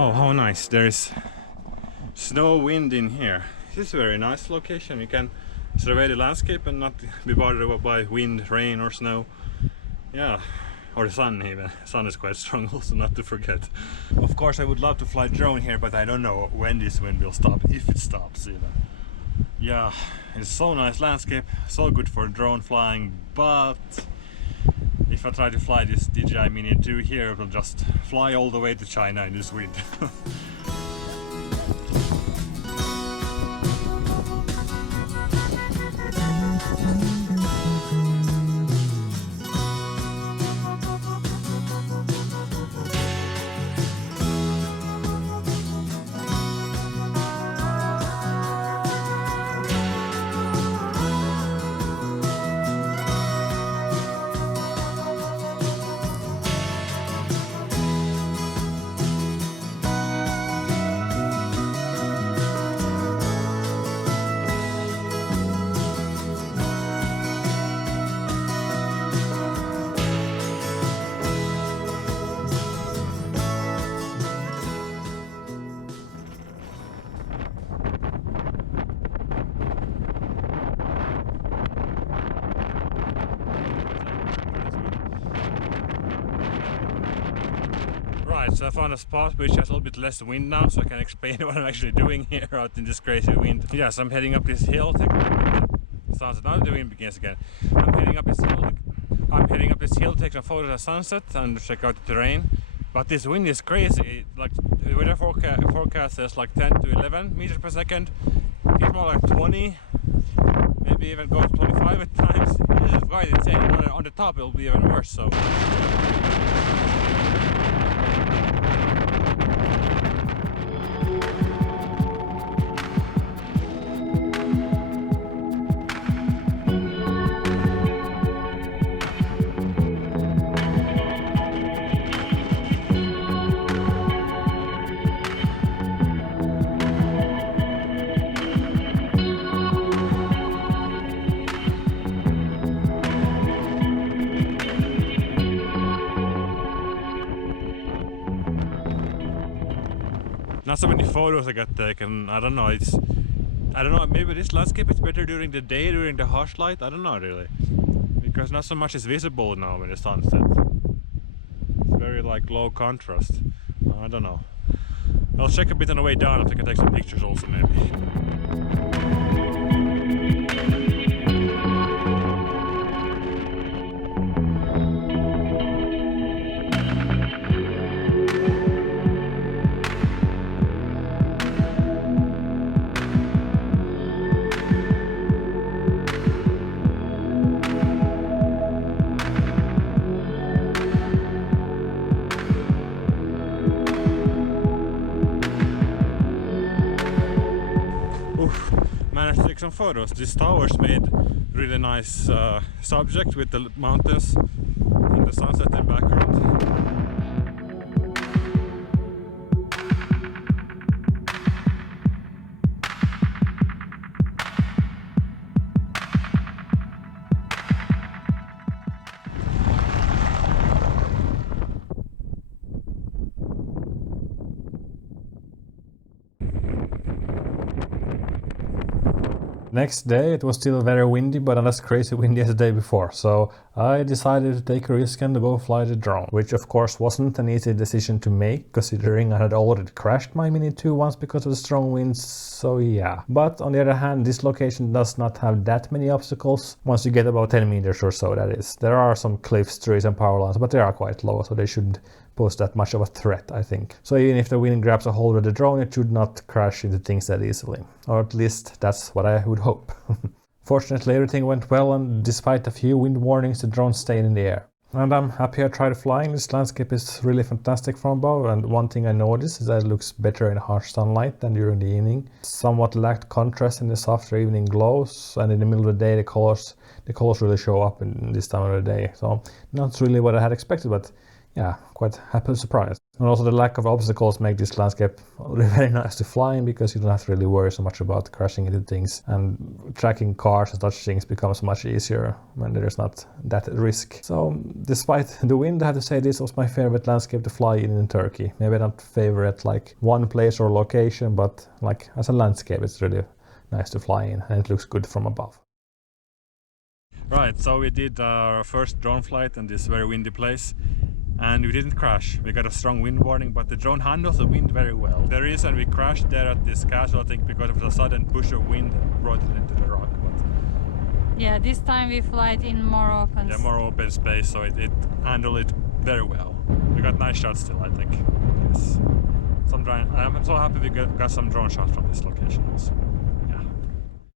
Oh, how nice. There is snow, wind in here. This is a very nice location. You can survey the landscape and not be bothered by wind, rain or snow. Yeah, or the sun even. Sun is quite strong also, not to forget. Of course I would love to fly drone here, but I don't know when this wind will stop, if it stops even. Yeah, it's so nice landscape, so good for drone flying, but if I try to fly this DJI Mini 2 here, it will just fly all the way to China in this wind. Right, so I found a spot which has a little bit less wind now, so I can explain what I'm actually doing here out in this crazy wind. Yes, I'm heading up this hill. Sunset. Now the wind begins again. I'm heading up this hill to take some photos of sunset and check out the terrain. But this wind is crazy. Like the weather forecast says like 10 to 11 meters per second. It's more like 20, maybe even goes 25 at times. This is quite insane. On the top it will be even worse. So. Not so many photos I got taken. I don't know. Maybe this landscape is better during the day, during the harsh light. I don't know really, because not so much is visible now when the sun sets. It's very like low contrast. I don't know. I'll check a bit on the way down if I can take some pictures also maybe. Managed to take some photos. This tower's made really nice subject with the mountains and the sunset in background. Next day it was still very windy, but not as crazy windy as the day before, so I decided to take a risk and go fly the drone, which of course wasn't an easy decision to make, considering I had already crashed my Mini 2 once because of the strong winds, so yeah. But on the other hand, this location does not have that many obstacles, once you get about 10 meters or so, that is. There are some cliffs, trees and power lines, but they are quite low, so they shouldn't pose that much of a threat, I think. So even if the wind grabs a hold of the drone, it should not crash into things that easily. Or at least that's what I would hope. Fortunately, everything went well, and despite a few wind warnings, the drone stayed in the air. And I'm happy I tried flying. This landscape is really fantastic from above, and one thing I noticed is that it looks better in harsh sunlight than during the evening. Somewhat lacked contrast in the softer evening glows, and in the middle of the day the colors really show up in this time of the day. So not really what I had expected, but yeah, quite happily surprised. And also the lack of obstacles make this landscape very nice to fly in, because you don't have to really worry so much about crashing into things, and tracking cars and such things becomes much easier when there's not that risk. So despite the wind, I have to say this was my favorite landscape to fly in Turkey. Maybe not favorite like one place or location, but like as a landscape it's really nice to fly in, and it looks good from above. Right, so we did our first drone flight in this very windy place. And we didn't crash. We got a strong wind warning, but the drone handles the wind very well. The reason we crashed there at this castle, I think, because of the sudden push of wind brought it into the rock. But yeah, this time we fly it in more open. Yeah, more open space, so it handled it very well. We got nice shots still, I think. Yes. I'm so happy we got some drone shots from this location also.